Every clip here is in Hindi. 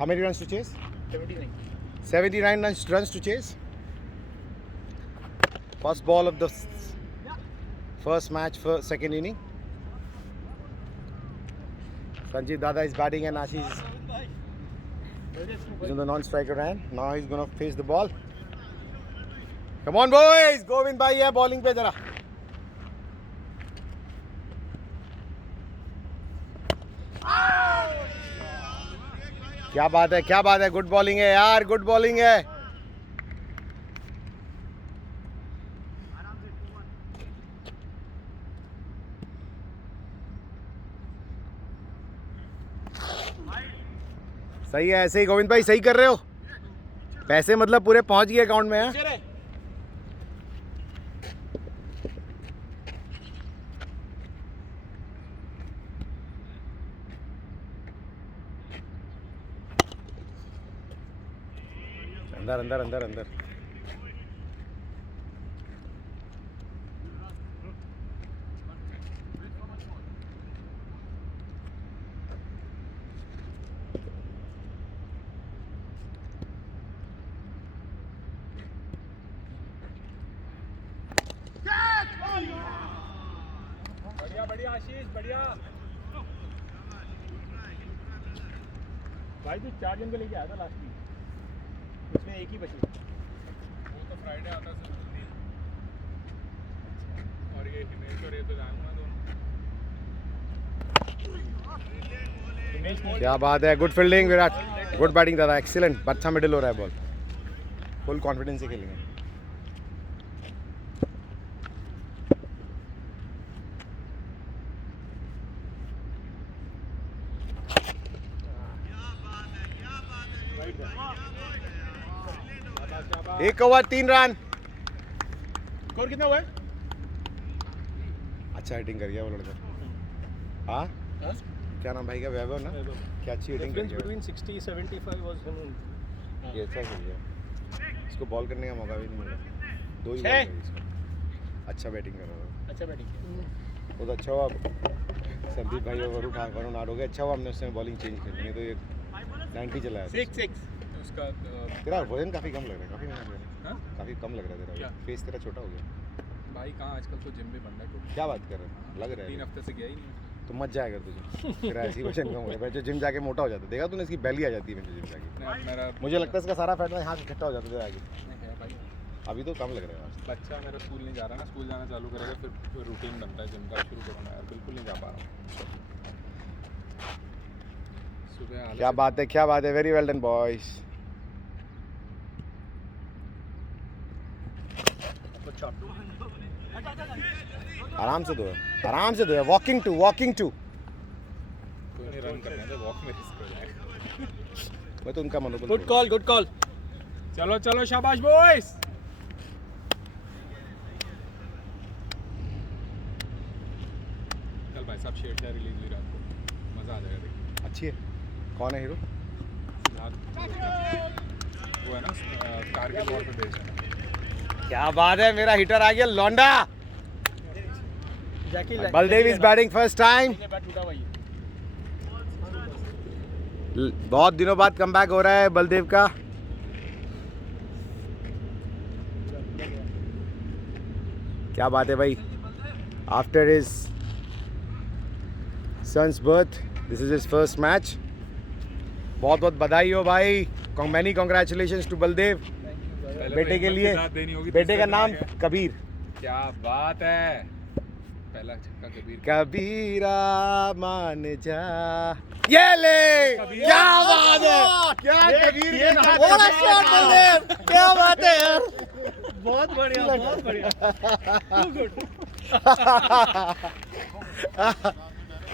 How many runs to chase? 79. 79 runs to chase. First ball of the first match for second inning. Sanjeev Dada is batting and Ashish is on the non-striker end. Now he's gonna face the ball. Come on boys, Govind bhai hai bowling pe jara. क्या बात है, गुड बॉलिंग है यार, गुड बॉलिंग है. सही है, ऐसे ही गोविंद भाई सही कर रहे हो. पैसे मतलब पूरे पहुंच गए अकाउंट में है. अंदर अंदर अंदर अंदर. बढ़िया बढ़िया आशीष, बढ़िया भाई. तू 4 जन को लेके आया था लास्ट वीक, उसमें एक ही बची. वो तो फ्राइडे आता है और ये हिमेश और ये तो जाऊंगा दोनों. क्या बात है, good fielding Virat, good batting दादा, एक्सीलेंट. अच्छा मिडिल हो रहा है बॉल, फुल कॉन्फिडेंस से खेलेंगे. एक ओवर 3 रन. स्कोर कितना हुआ है? अच्छा हिटिंग कर गया वो लड़का. हाँ क्या नाम भाई का, वैभव ना. क्या अच्छी हिटिंग कर गया. Between 60-75 was him. ये अच्छा खेल गया. इसको बॉल करने का मौका भी नहीं मिला. 2 ही छह. बॉल इसको. अच्छा बैटिंग कर रहा था. अच्छा बैटिंग. वो तो अच्छा हुआ संदीप भाई और वरुण आउट हो गए. अच्छा हुआ हमने उसमें बॉलिंग चेंज कर दी, तो ये 90 चला है. 6 उसका तेरा वजन काफ़ी कम लग रहा है, काफ़ी महंगा लग रहा हाँ? है, काफ़ी कम लग रहा है क्या? तेरा. फेस तेरा छोटा हो गया. भाई कहाँ आजकल तो जिम भी बन रहा है. क्या बात कर रहा है, लग रहा 3 है. हफ्ते से गया ही नहीं. तो मत जाएगा तुझे. तेरा ऐसी वजन कम हो रहा है. जो जिम जाके मोटा हो जाता है, देखा तूने इसकी बेली आ जाती है जिम जाके. नहीं, मेरा मुझे लगता है इसका सारा फैट यहाँ से इकट्ठा हो जाता है आगे. नहीं है भाई. अभी तो कम लग रहा है. बच्चा मेरा स्कूल नहीं जा रहा ना, स्कूल जाना चालू करेगा फिर रूटीन बनता है जिम का. शुरू करूँगा यार, बिल्कुल नहीं जा पा रहा हूँ. सुबह क्या बात है, वेरी वेल डन बॉयज. आराम से दो, वॉकिंग टू. कोई नहीं रन करने दे, वॉक में रिस्क हो जाएगा. मैं तो उनका मनोबल. Good call. चलो चलो शाबाश बॉयज. चल भाई साहब, शेर शायर रिलीज हुई रात को, मज़ा आ जाएगा देखिए. अच्छी है. कौन है हीरो? वो है ना कारगिल वॉर पे बेस्ड है. क्या बात है, मेरा हिटर आ गया लौंडा. Baldev is batting first time. बहुत दिनों बाद कमबैक हो रहा है बलदेव का. क्या बात है भाई. After his son's birth this is his first match. बहुत बहुत बधाई हो भाई. Many congratulations to Baldev. बेटे के लिए, बेटे का नाम कबीर. क्या बात है. पहला छक्का कबीर. कबीरा मान जा. ये ले, क्या बात है. क्या कबीर के नाम. क्या बात है यार. बहुत बढ़िया.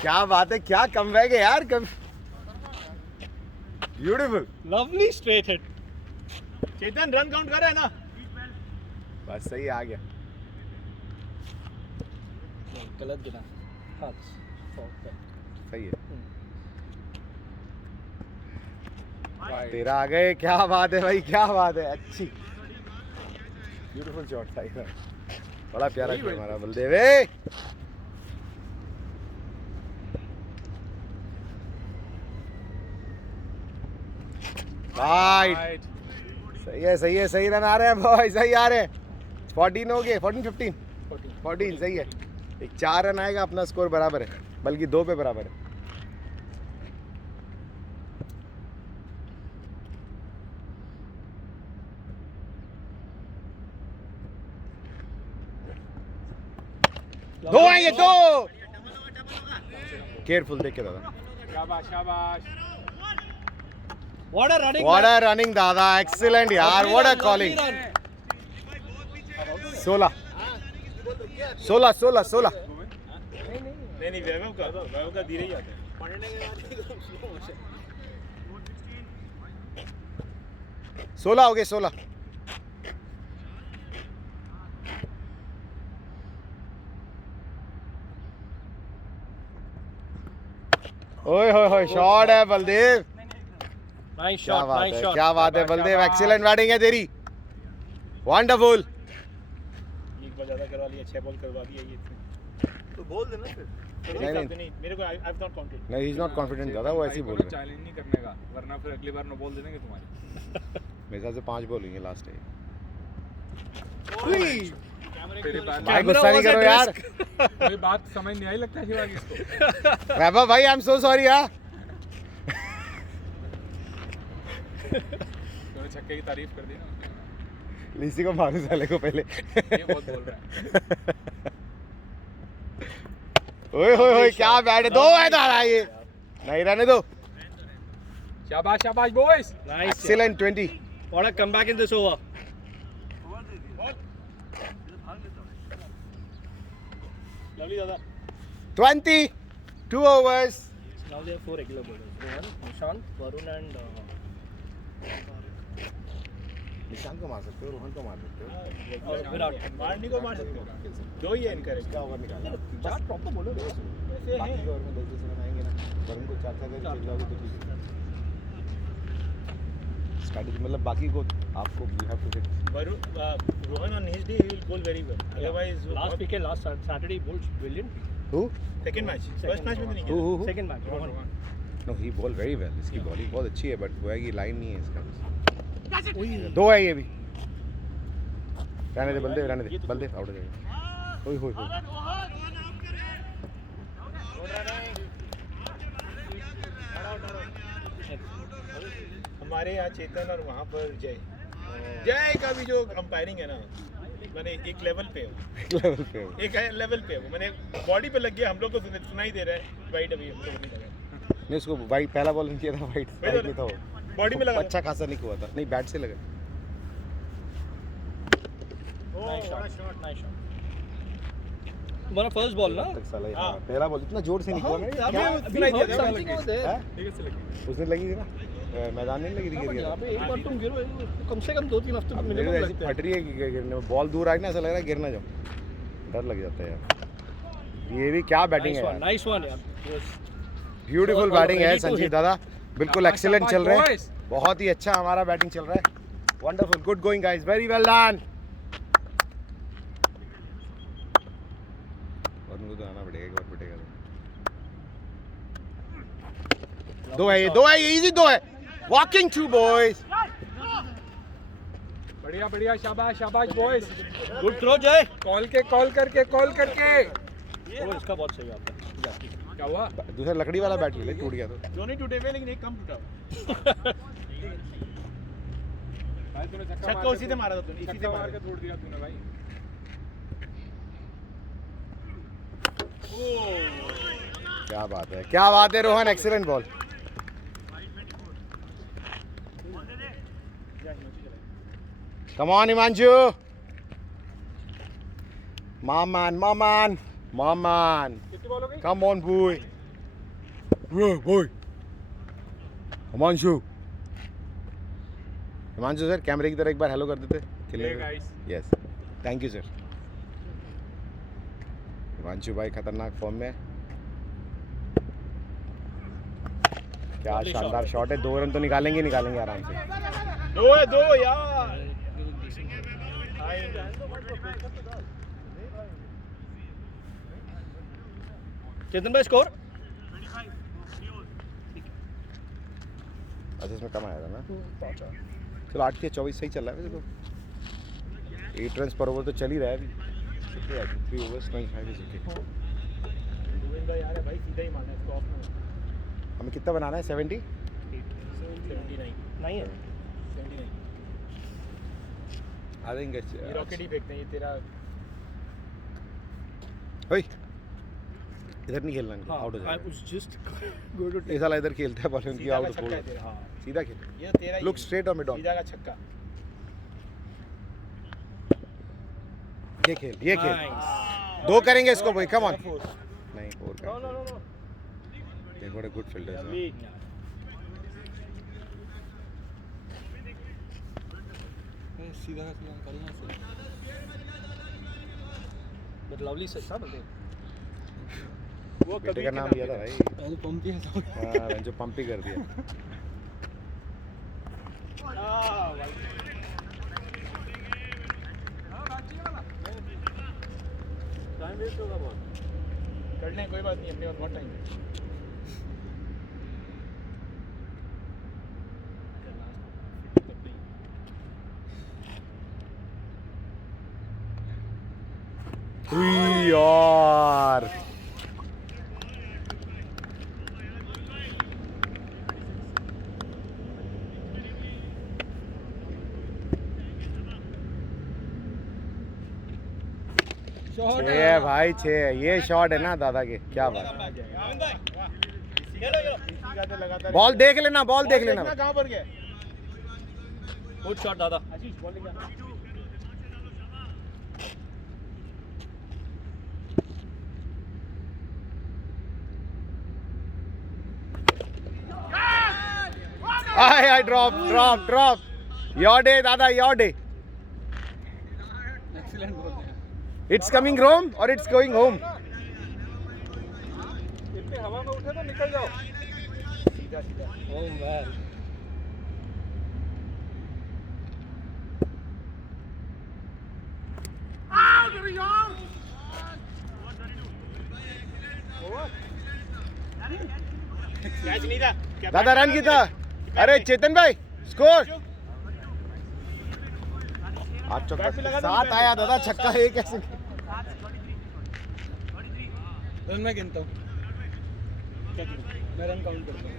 क्या बात है, क्या कमबैक है यार. Beautiful. Lovely straight hit. Chetan run count कर रहा है ना. बस सही आ गया. गलत गिना. सही है. तेरा आ गए. क्या बात है भाई, क्या बात है. अच्छी ब्यूटीफुल शॉट था ये. बड़ा प्यारा खेल हमारा बलदेव है. वाइट। सही है, सही रन आ रहे हैं बॉय, सही आ रहे हैं। 14 हो गए, 14 सही है। एक 4 रन आएगा, अपना स्कोर बराबर है, बल्कि 2 पे बराबर है। दो आएंगे, 2। केयरफुल देख के दादा। शाबाश शाबाश। What a running. What a running दादा, एक्सीलेंट यार, what a calling। 16 नहीं वैभव का धीरे ही आता है। सोलह हो गए, 16। ओए होए शॉट है बलदेव। Nice क्या shot, बात nice है, shot. क्या बात है बलदेव, एक्सीलेंट बैटिंग है तेरी, वंडरफुल। एक बार ज्यादा करवा लिया, 6 बॉल करवा दिया ये। तो बोल देना फिर। नहीं मेरे को आई हैव नॉट काउंटेड। नहीं, ही इज नॉट कॉन्फिडेंट दादा, वो ऐसे ही बोल रहे हैं। चैलेंज नहीं करने का, वरना फिर अगली बार नो बॉल दे देंगे तुम्हारी। मेरे हिसाब से 5 बॉल हुई है लास्ट टाइम। तेरी बात भाई गुस्सा नहीं करो यार। कोई बात समझ नहीं आई लगता है शिवाजी इसको। वैभव भाई आई एम सो सॉरी यार। तूने छक्के की तारीफ कर दी ना, लिसी को मारू साले को पहले। ये बहुत बोल रहा है। ओए होए होए क्या बैट है, 2 है दादा, ये नहीं रहने दो। शाबाश शाबाश boys. Nice. Excellent 20। What a comeback in this over. Lovely दादा. 20, 2 overs। Now they have 4 regular bowlers. Rohan, Nishant, Varun and Nishant को मार सकते हो, रोहन को मार सकते हो। और विराट. मारने को मार सकते हो. 2 ही है इनका रेस. क्या ओवर निकाला? चार प्रॉपर बोलो. बाकी के ओवर में 10 रन आएंगे ना, वरुण को 4 करके चल जाओगे तो ठीक है। स्ट्रैटेजी मतलब बाकी को आपको you have to hit. Varun, Rohan on his day he will bowl very well. Otherwise, last weekend, last Saturday he bowled brilliant. Who? Second match. First match में तो नहीं Who? किया. Second match. Rohan. No, he bowled very well. इसकी बॉलिंग बहुत अच्छी है, बट वो है कि लाइन नहीं है इसका। 2 है ये भी। रहने दे बलदेव, रहने दे बलदेव, आउट हो जाएगा। ओए होए होए। हमारे यहाँ चेतन और वहाँ पर जय का भी जो अंपायरिंग है ना, मैंने एक लेवल पे हो, लेवल पे हो। एक लेवल पे हो, मैंने बॉडी पे लग गया। हम लोग को सुनाई दे रहा है वाइड, अभी हम लोग को नहीं लगा। नहीं उसको वाइट पहला बॉल नहीं किया था, वाइट साइड में था वो, बॉडी में लगा। अच्छा खासा नहीं हुआ था, नहीं बैट से लगा। तुम्हारा फर्स्ट बॉल ना? तक साला हाँ। पहला बॉल इतना जोर से नहीं हुआ मैंने, क्या सुनाई दिया था। उसने लगी थी ना, मैदान में नहीं लगी थी, गिर गया। यहाँ पे एक बार तुम गिरो, कम से कम 2-3 हफ्ते तो मिनिमम ऐसी लगते हैं। फट रही है कि गिरने में, बॉल दूर आई ना, ऐसा लग रहा है गिर ना जाओ, डर लग जाता है यार। ये भी क्या बैटिंग है यार, नाइस वन यार। ब्यूटीफुल बैटिंग है संजीव दादा, बिल्कुल एक्सीलेंट चल रहे हैं, boys. बहुत ही अच्छा हमारा बैटिंग चल रहा है। Wonderful, good going guys, very well done. और उनको तो आना पड़ेगा, एक बार पिटेगा तो। 2 है ये, 2 है ये, इजी 2 है। Walking through boys. बढ़िया बढ़िया, शाबाश शाबाश बॉयज। गुड थ्रो जय। कॉल करके वो इसका बहुत सही आता है। क्या हुआ? दूसरा लकड़ी वाला बैट ले, टूट गया तो। दोनों ही टूटे हुए, लेकिन एक कम टूटा हुआ। भाई तूने छक्का उसी से मारा था तूने, इसी से छक्का मार मारा। के तोड़ दिया तूने भाई। क्या बात है, क्या बात है Rohan, excellent ball. Come on Himanshu, मामान कितनी बॉल हो गई? Come on boy, Himanshu sir कैमरे की तरह एक बार हेलो कर देते, Hey guys. Yes, thank you sir. Himanshu भाई खतरनाक फॉर्म में, क्या शानदार शॉट है, 2 रन तो निकालेंगे आराम से। 2 यार। चेतन भाई स्कोर? अच्छा इसमें कम आया था ना। चलो 8 के 24 सही चल रहा है वैसे तो। 8 रन पर ओवर तो चल ही रहा है अभी। 3 overs 25 is okay। गोविंदा यार है भाई, सीधा ही मारना है इसको ऑफ में। हमें कितना बनाना है? 70? 79 नहीं है 79। आई थिंक ये रॉकेट ही फेंकते हैं ये तेरा। ओए इधर नहीं खेलना इनको, आउट हो आई जाएगा। वाज जस्ट गो टू ये साला इधर खेलता है बॉल इनकी सीधा का आउट छक्का बोल। है तेरा। हां सीधा खेल। ये तेरा लुक स्ट्रेट और मिड ऑन। सीधा का छक्का। ये खेल ये खेल। 2 करेंगे इसको भाई, कम ऑन। नहीं 4 का। No they got a good fielder. सीधा करना से बट लवली से सब बोलते वो बेटे का नाम लिया था भाई। पहले पंप ही है हां जो पंप ही कर दिया। टाइम वेस्ट होगा बहुत। कर लें कोई बात नहीं, अपने पास बहुत टाइम है। यार छः भाई 6। ये शॉट है ना दादा के, क्या बात। बॉल देख लेना, बॉल देख लेना। कहाँ पर गया? गुड शॉट दादा। आशीष बॉल लेके आ। I drop. Your day, Dada, your day. Excellent बोलते हैं। It's coming home or it's going home. इतने हवा में उठे तो निकल जाओ। सीधा सीधा। ओह मैन कैच नहीं था क्या? दादा रन की था। अरे चेतन भाई स्कोर। आप चौका 7 आया दादा, छक्का है कैसे? रन मैं गिनता हूँ, मैं रन काउंट करता हूँ।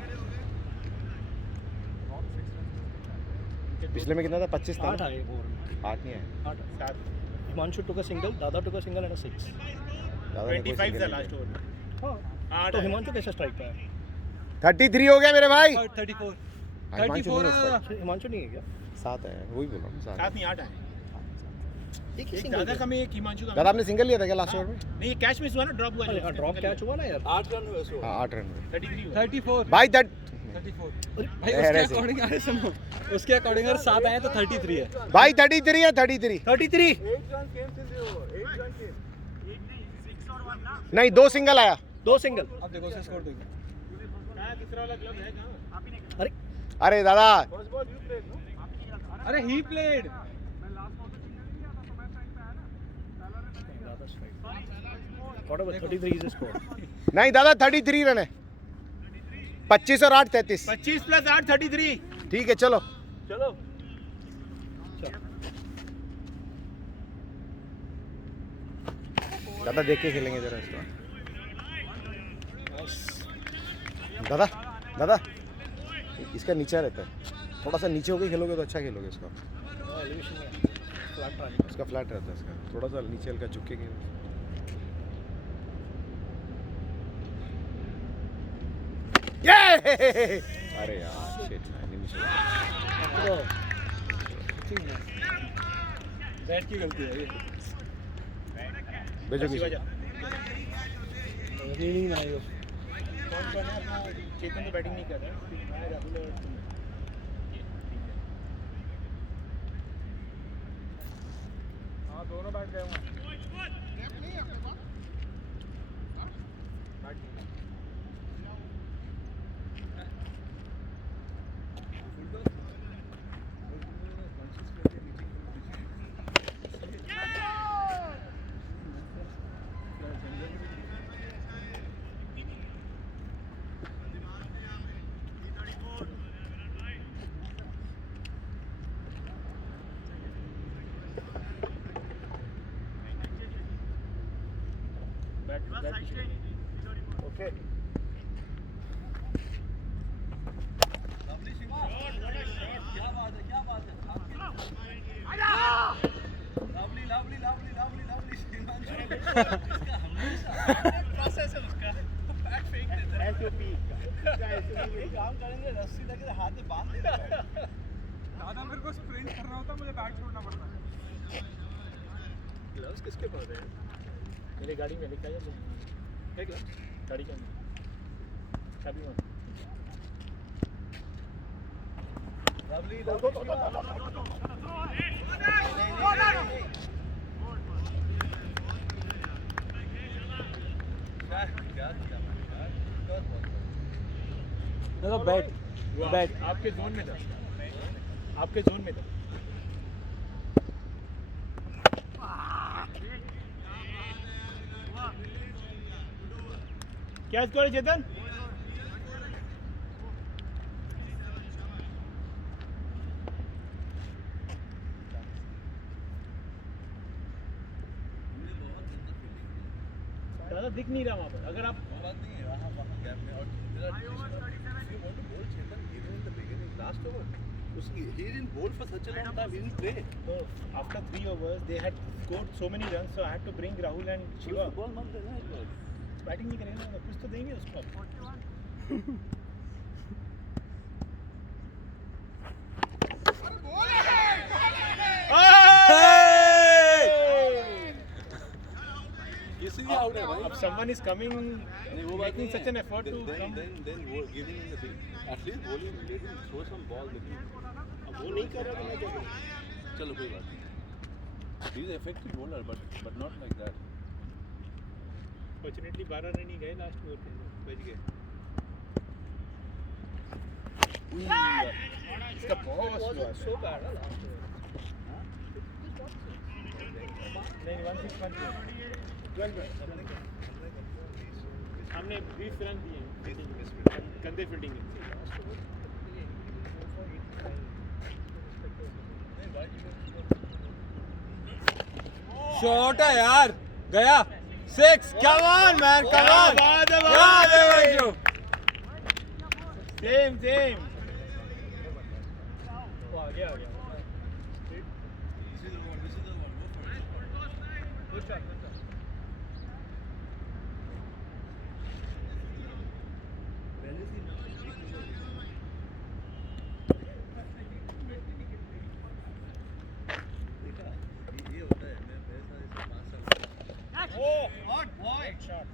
पिछले में कितना था? 25 था। 8 आए ओवर में 8 नहीं है। 8 सात। हिमांशु टुक अ सिंगल, दादा टुक अ सिंगल एंड अ 6। दादा ने कोई 25 single था नहीं लास्ट किया। ओवर। हां आठ तो है। हिमांशु कैसे स्ट्राइक पे है? 33 हो गया मेरे भाई। 34 हिमांशु नहीं है इसका। हिमांशु नहीं है क्या? 7 है, वही बोल रहा हूँ 7। सात नहीं 8 है। एक एक दादा का में एक हिमांशु का। दादा आपने सिंगल लिया था क्या लास्ट ओवर में? नहीं, ये कैच मिस हुआ ना, ड्रॉप हुआ नहीं। अरे ड्रॉप कैच हुआ ना यार। 8 रन हुए सो। हाँ 8 रन हुए 33 हुआ। 34 भाई। 34 भाई अरे उसके अकॉर्डिंग अरे सुनो, उसके अकॉर्डिंग अगर 7 आए तो 33 है भाई 33 है 33। 33 नहीं 2 सिंगल आया। 2 सिंगल। अब देखो उसका स्कोर देखो। कहाँ तीसरा वाला ग्लव है कहाँ? अरे अरे दादा first ball you played no? अरे he played whatever 33 is score. नहीं दादा 33 रन है। 25 और 8 33। 25 प्लस 8 33। ठीक है चलो। चलो दादा देख के खेलेंगे जरा इसको। दादा दादा इसका नीचा रहता है, थोड़ा सा नीचे होके खेलोगे तो अच्छा खेलोगे इसका। एलिवेशन में फ्लैट आ इसका फ्लैट रहता है, इसका थोड़ा सा नीचे हल्का झुक के खेलो। ये अरे यार शिट बैट की गलती है ये। भेजो किसी वजह नहीं नहीं हो। कौन कौन है अपना? चेतन तो बैटिंग नहीं कर रहा है, मैं राहुल और तुम। हाँ दोनों बैट गए वहाँ। प्रोसेस है उसका बैट फेंक देता है एसओपी काम करेंगे रस्सी लगे हाथ में बांध देगा दादा मेरे को स्प्रिंट करना होता मुझे बैट छोड़ना पड़ता है ग्लव्स किसके पास है मेरी गाड़ी में लेके आया है ग्लव्स गाड़ी के अंदर चाबी में लवली No, बैट बैट आपके जोन में था, आपके जोन में था। क्या स्कोर है चेतन? ज़्यादा दिख नहीं रहा वहाँ पर। अगर आप he didn't bowl for such a long time. He didn't play. so after 3 overs, they had scored so many runs, so I had to bring Rahul and Shiva. Ball मत देना एक बार बैटिंग नहीं करेंगे ना, कुछ तो देंगे उसको। इसीलिए आउट है भाई अब someone is coming, नहीं वो बात making नहीं such है an effort to come. then giving in the big at least bowling let him throw some ball with him अब वो नहीं कर रहा तो मैं क्या करूं चलो कोई बात नहीं he is effective bowler but not like that Fortunately 12 run ही गए लास्ट ओवर में, बच गए। इसका बहुत हुआ। so bad last नहीं 161 हमने 20 रन दिए गंदे फील्डिंग में। शॉट है यार गया 6 come on man come on same वो आ गया Good shot. Oh, what boy! Shot.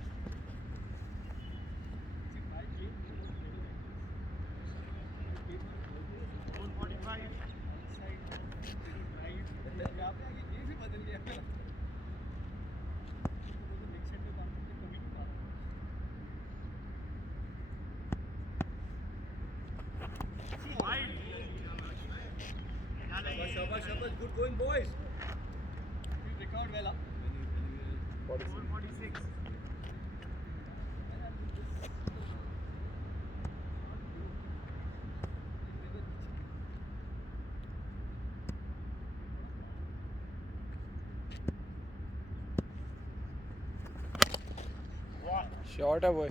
Shabash, good going boys. Record well up. 46. Shot है वो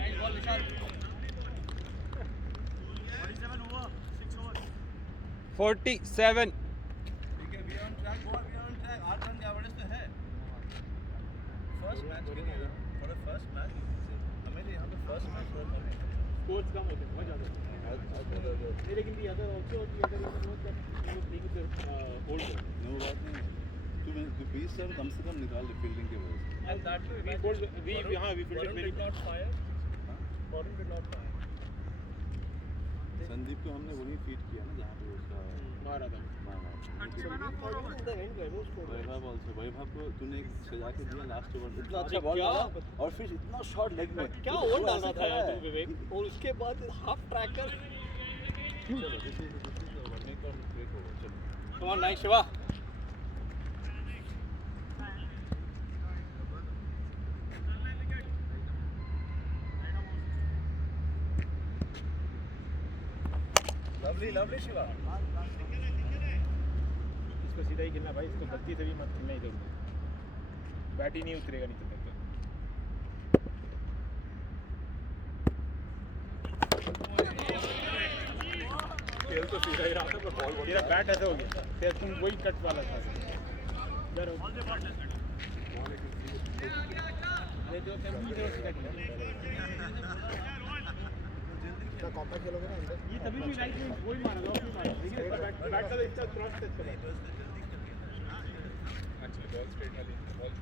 Nice ball, Vishal. 47 ठीक है, we are on track, boy, we are on track. 8 run का एवरेज तो है. First match के लिए, for a first match, हमें तो यहाँ पे first match बहुत कम है. Scores कम होते हैं, बहुत ज़्यादा। नहीं, लेकिन the other also the other one was that he was playing with the old ball. No बात नहीं. तू 20 रन कम से कम निकाल ले फील्डिंग के वजह से. And that too, we fielded very not fire. Warren did not fire. Sandeep को हमने वही फीड किया ना जहाँ पे उसका मारा था। वैभव को तूने एक सजा के दिया लास्ट ओवर में, इतना अच्छा बॉल डाला और फिर इतना शॉट लेग में क्या ओवर डालना था यार तुम विवेक, और उसके बाद हाफ ट्रैकर। चलो दिस इज मेक और ब्रेक ओवर. चलो come on nice Shiva. Lovely Shiva. इसको सीधा ही खेलना भाई, इसको गलती से भी मत खेलना इधर उधर, बैट ही नहीं उतरेगा नहीं तो तक। खेल तो सीधा ही रहा था पर बॉल तेरा बैट ऐसा हो गया, तेरा तुम वही कट वाला था इधर हो। अरे जो तुम सीधा सीधा खेलो, कॉम्पैक्ट खेलोगे ना अंदर, ये तभी भी राइट में वही मारा था, नहीं मारा लेकिन बैट का इतना क्रॉस टच करा। अच्छा बॉल स्ट्रेट वाली बॉल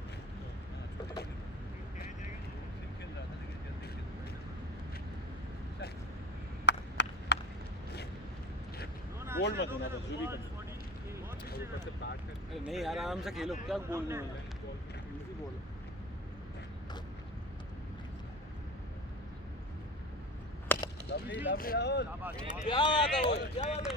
बोल्ड मत होना, बस जो भी कर। ऊपर से बैट कर। अरे नहीं यार आराम से खेलो, क्या बोल नहीं होगा। Easy ball lovely lovely Rahul, क्या बात है, वो क्या बात है।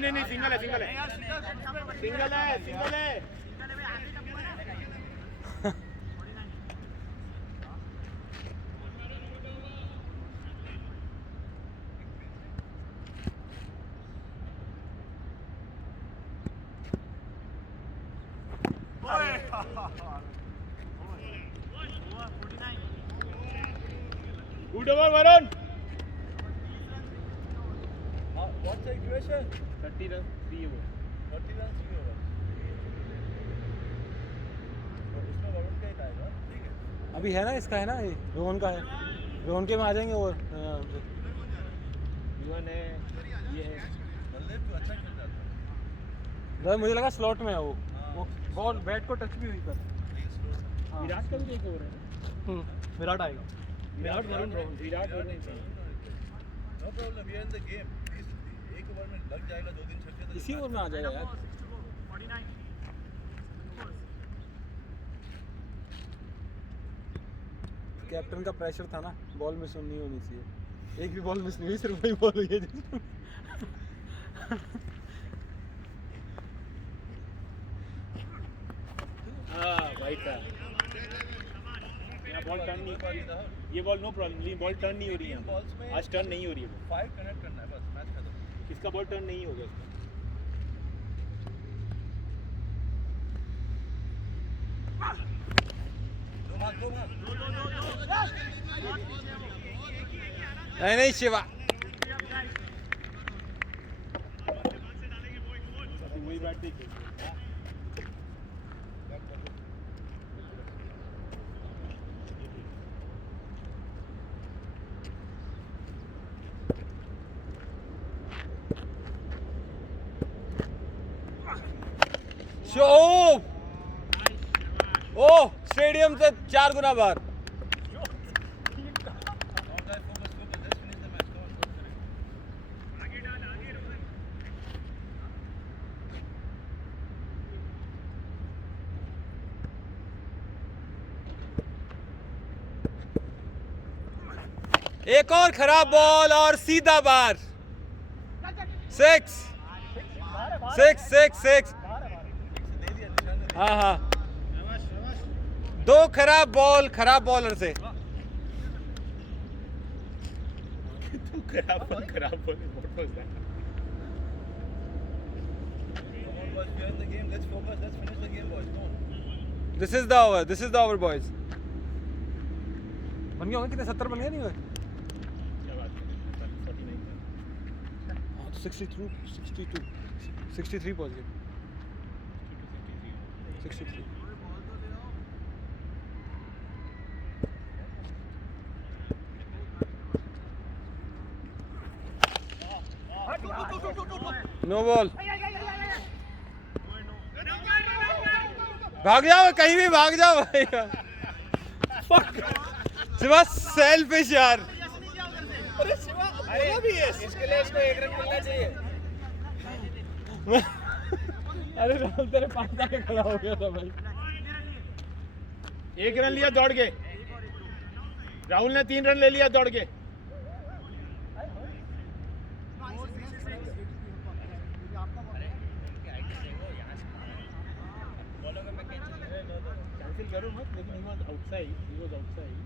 नहीं सिंगल है, सिंगल है, सिंगल है, सिंगल है। Good over Varun. What's the equation? 30 run 3 over. 40 runs 3 over. तो उसमें वरुण का ही आएगा, ठीक है। अभी है ना, इसका है ना, ये रोहन का है, रोहन के में आ जाएंगे और युवन है, ये है। बल्लेबाज तो अच्छा खेल जाता भाई मुझे लगा स्लॉट में है वो बॉल बैट को टच भी हुई पर। है। विराट का भी एक ओवर है। विराट आएगा। Virat Varun Rohan, Virat Varun. No problem, we are in the game. एक ओवर में लग जाएगा, 2 दिन छक्के तो इसी ओवर में आ जाएगा यार। कैप्टन का प्रेशर था ना, बॉल मिस नहीं होनी चाहिए। एक भी बॉल मिस नहीं हुई, सिर्फ वही बॉल हुई है जिसमें भाई था। यहाँ बॉल टर्न नहीं, ये बॉल नो प्रॉब्लम, ये बॉल टर्न नहीं हो रही है, आज टर्न नहीं हो रही है। 5 कनेक्ट करना है बस, मैच खत्म। इसका बॉल टर्न नहीं होगा इसका। नहीं शिवा, वही बैट देखिए। शो ओ स्टेडियम से 4 गुना बाहर। एक और खराब बॉल और सीधा बार। 6 6 6 6। हाँ हाँ, 2 खराब बॉल, खराब बॉलर से। खराब बॉल, खराब ball. What was that? Come on boys, we are in the game. Let's focus. Let's finish the game, boys. Come on. This is the over. This is the over, boys. बन गए होंगे कितने? 70 बन गए नहीं हुए? क्या बात है? 49 का। हाँ तो 63 पहुंच गए। 63। No ball. भाग जाओ, कहीं भी भाग जाओ भाई। शिवा सेल्फिश यार। अरे भी है, इसके लिए इसको 1 रन मिलना चाहिए। अरे राहुल तेरे पास आके खड़ा हो गया था भाई। 1 रन लिया दौड़ के, राहुल ने 3 रन ले लिया दौड़ के। कैंसिल करो मत, लेकिन he was outside.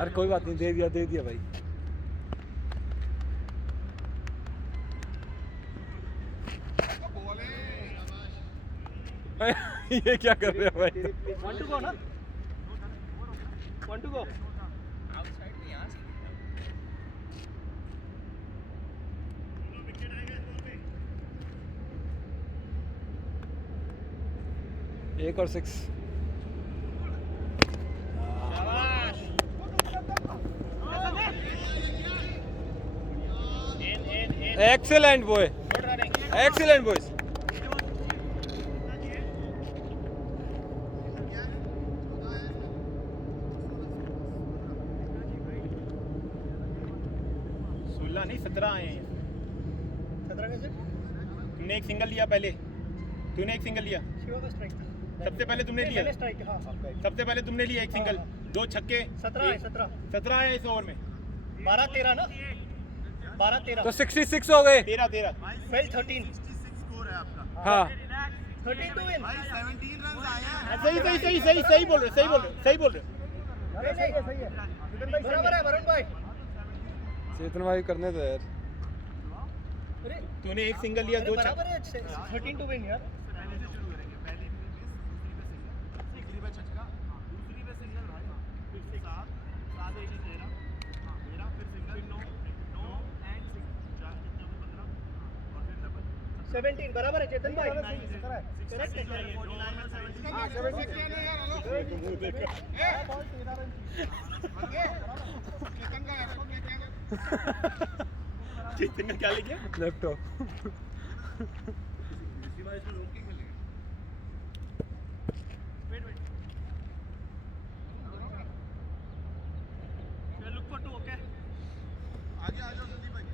अरे कोई बात नहीं, दे दिया भाई। ये क्या कर रहे हो भाई? 1 to go ना, 1 to go। एक और 6। Excellent boy, excellent boys. नहीं 17 आए हैं। 17 कैसे? तुमने एक सिंगल लिया पहले, तूने एक सिंगल लिया शिवा का स्ट्राइक था। सबसे पहले तुमने लिया, स्ट्राइक हाँ। सबसे पहले तुमने लिया एक सिंगल, 2 छक्के। 17 आए इस ओवर में। 12-13 ना, 12-13 तो 66 हो गए। 13 12 13 हाँ 13 to win। सही बोल रहे। बराबर है वरुण भाई। चेतन भाई करने दो यार। अरे तूने एक सिंगल लिया, 2 बराबर है, 13 to win यार। बराबर है चेतन भाई। करेक्ट चेतन का क्या लिखा? लैपटॉप। look for 2, okay? आगे आ जाओ जल्दी भाई,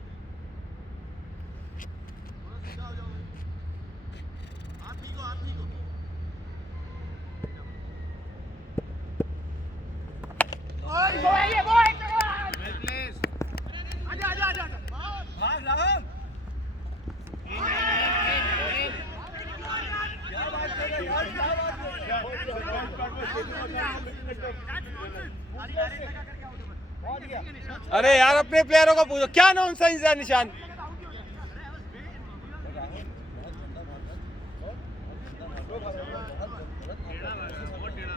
थोड़ा सीधा हो जाओ भाई। हाथ भीगो। अरे यार अपने प्लेयरों को पूछो, क्या नॉनसेंस है निशान।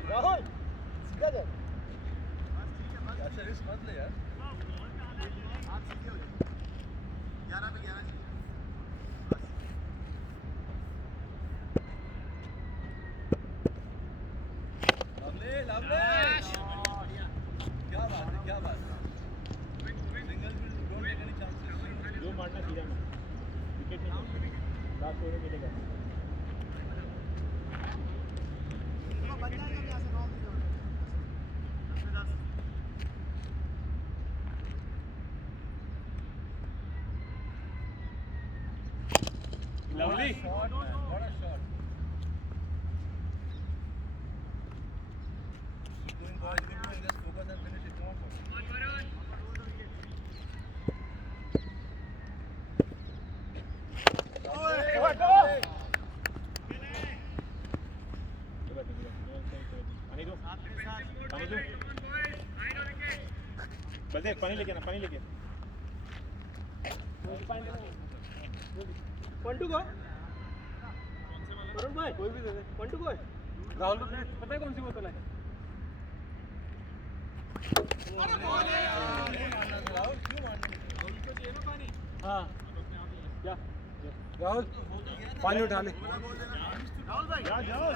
राहुल सीधा जा। जो मारना सीधा में, विकेट नहीं लास्ट ओवर में मिलेगा। लवली बलदेव पानी लेके ना, पानी लेके। 1 to go वरुण भाई, कोई भी दे दे। 1 to go है। राहुल को पता है कौन सी बोतल है? हाँ क्या राहुल पानी उठा ले। राहुल भाई जाओ।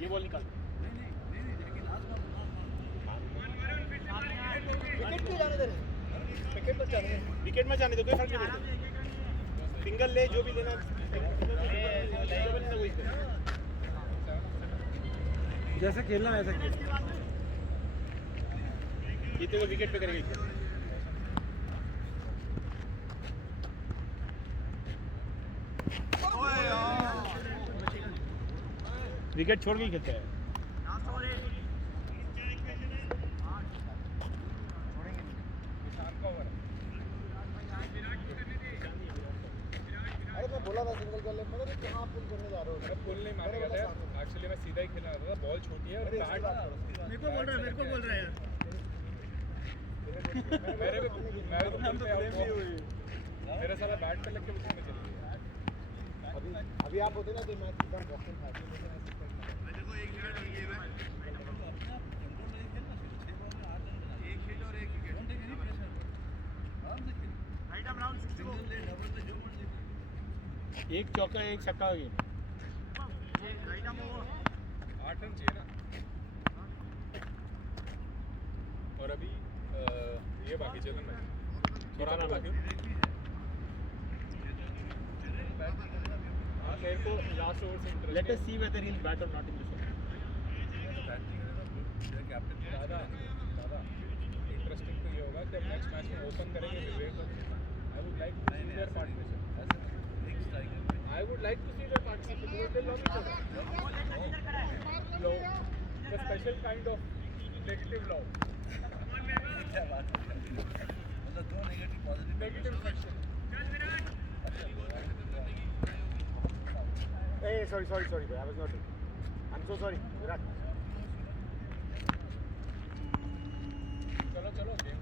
ये बॉल निकाल। विकेट क्यों जाने दे रहे? विकेट मत जाने दे। विकेट में जाने दो, कोई फर्क नहीं पड़ता। सिंगल ले, जो भी लेना वही कर। जैसे खेलना है ऐसा खेल। ये तो वो विकेट पे करेगा। विकेट छोड़ के ही खेलते हैं। अरे मैं बोला था सिंगल कर ले, मगर कहाँ पुल करने जा रहे हो? पुल नहीं मारेगा था, एक्चुअली मैं सीधा ही खेलना था, बॉल छोटी है और बैट मेरे को बोल रहा है यार। मेरे को मेरे साला बैट पे लग के उसमें चली गई। अभी आप होते ना तो मैच एकदम बॉक्सिंग था। एक चौका एक छक्का हो गया। 8 रन चाहिए ना। और अभी ये बाकी चेतन भाई और आप बाकी मेरे को लास्ट ओवर से interest let us see whether he is bat or not in this over. दादा इंटरेस्टिंग तो ये होगा कि नेक्स्ट मैच में ओपन करेंगे Vivek. I would like to see their partnership. I would like to see their partnership because they love each other. Love, the special kind of negative love. Negative section. Hey, sorry, bro. I was not. I'm so sorry. Virat. चलो गेम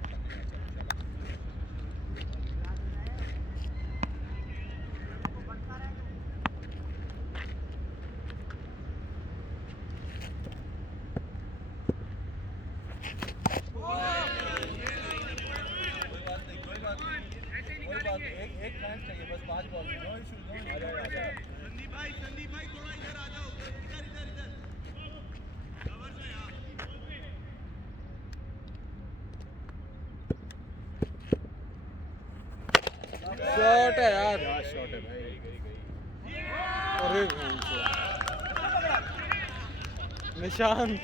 एक रन चाहिए बस 5 बॉल में। No issue, no issue. Sandeep भाई थोड़ा इधर आ जाओ। इधर कवर से यार। शॉट है यार। क्या शॉट है भाई। अरे निशांत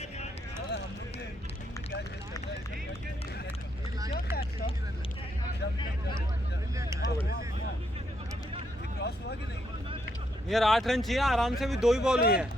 यार 8 रन चाहिए आराम से, भी 2 ही बॉल हुई हैं।